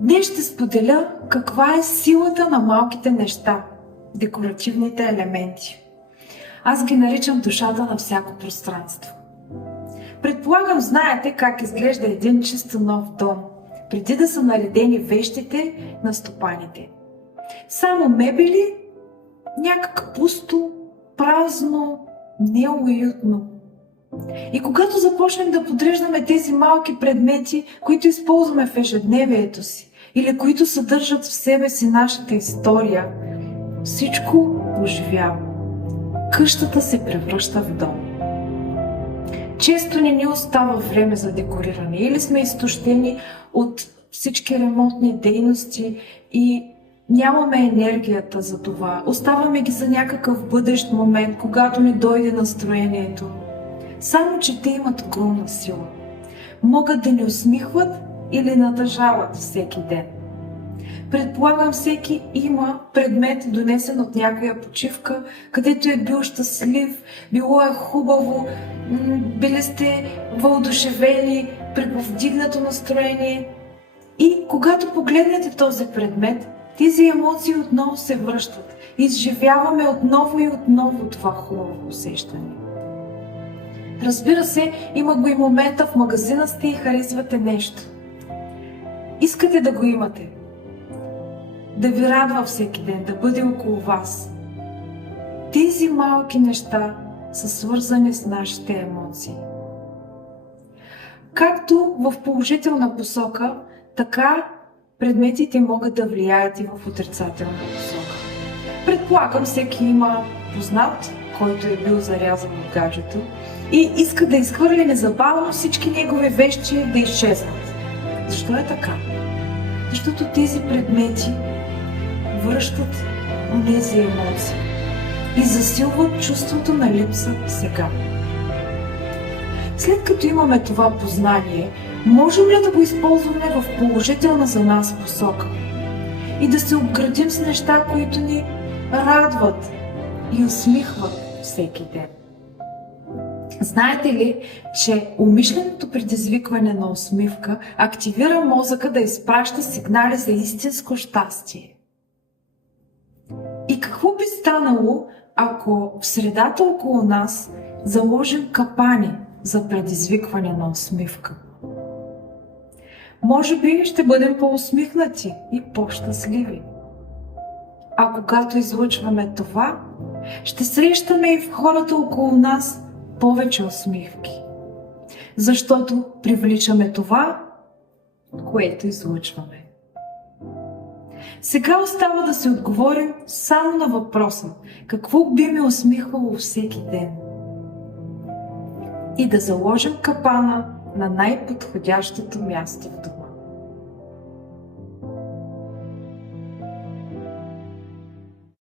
Днес ще споделя каква е силата на малките неща, декоративните елементи. Аз ги наричам душата на всяко пространство. Предполагам, знаете как изглежда един чисто нов дом, преди да са наредени вещите на стопаните. Само мебели, някак пусто, празно, неуютно. И когато започнем да подреждаме тези малки предмети, които използваме в ежедневието си, или които съдържат в себе си нашата история, всичко оживява. Къщата се превръща в дом. Често не ни остава време за декориране или сме изтощени от всички ремонтни дейности и нямаме енергията за това. Оставаме ги за някакъв бъдещ момент, когато ни дойде настроението. Само че те имат огромна сила. Могат да ни усмихват или натъжават всеки ден. Предполагам, всеки има предмет, донесен от някоя почивка, където е бил щастлив, било е хубаво, били сте въодушевени, при повдигнато настроение. И когато погледнете този предмет, тези емоции отново се връщат. Изживяваме отново и отново това хубаво усещане. Разбира се, има го и момента в магазина сте и харесвате нещо. Искате да го имате. Да ви радва всеки ден, да бъде около вас. Тези малки неща са свързани с нашите емоции. Както в положителна посока, така предметите могат да влияят и в отрицателна посока. Предполагам, всеки има познат, който е бил зарязан от гаджето и иска да изхвърли незабавно всички негови вещи да изчезнат. Защо е така? Защото тези предмети връщат онези емоции и засилват чувството на липса сега. След като имаме това познание, можем ли да го използваме в положителна за нас посока и да се обградим с неща, които ни радват и усмихват всеки ден? Знаете ли, че умишленото предизвикване на усмивка активира мозъка да изпраща сигнали за истинско щастие? И какво би станало, ако в средата около нас заложим капани за предизвикване на усмивка? Може би ще бъдем по-усмихнати и по-щастливи. А когато излъчваме това, ще срещаме и в хората около нас повече усмивки. Защото привличаме това, което излъчваме. Сега остава да си отговорим само на въпроса: какво би ме усмихвало всеки ден? И да заложим капана на най-подходящото място в дома.